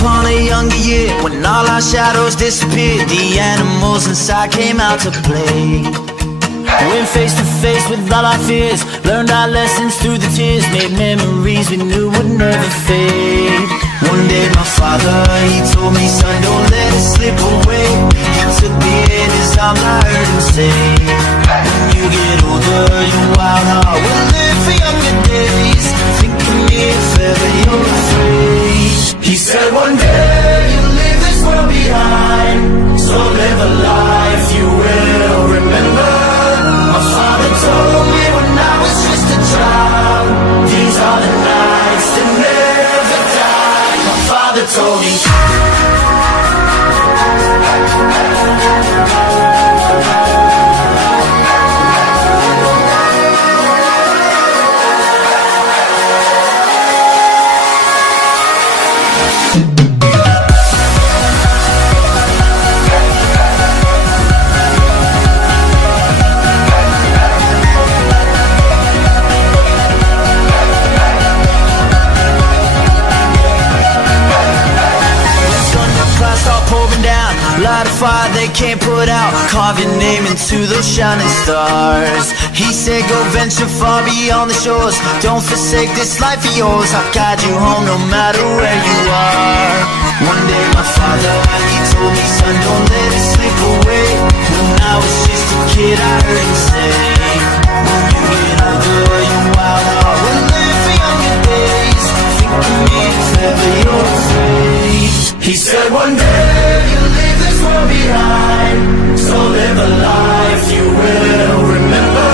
upon a younger year, when all our shadows disappeared, the animals inside came out to play. Went face to face with all our fears, learned our lessons through the tears, made memories we knew would never fade. One day my father, he told me, son, don't let it slip away. He took me in his arms, I heard him say, when you get older, your wild heart will live for younger days. Think of me if ever you're afraid. He said one day you'll leave this world behind, so live a life you will remember. My father told me when I was just a child, these are the nights that never die. My father told me. Light a fire they can't put out, carve your name into those shining stars. He said go venture far beyond the shores, don't forsake this life of yours. I'll guide you home no matter where you are. One day my father, he told me, son, don't let it slip away. When I was just a kid I heard him say, when you get older your wild heart will live for younger days. Think of me if ever you're afraid. He said one day you'll leave this world behind, so live a life you will remember.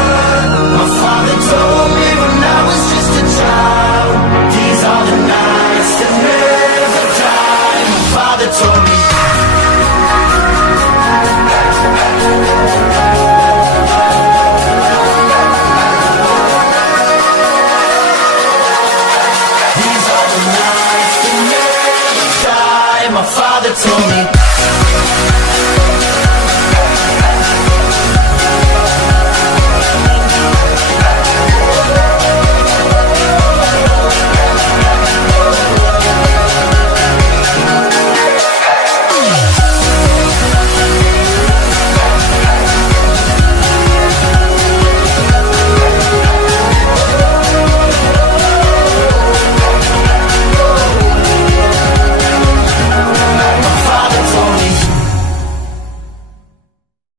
My father told me when I was just a child, these are the nights that never die. My father told me. These are the nights that never die. My father told me.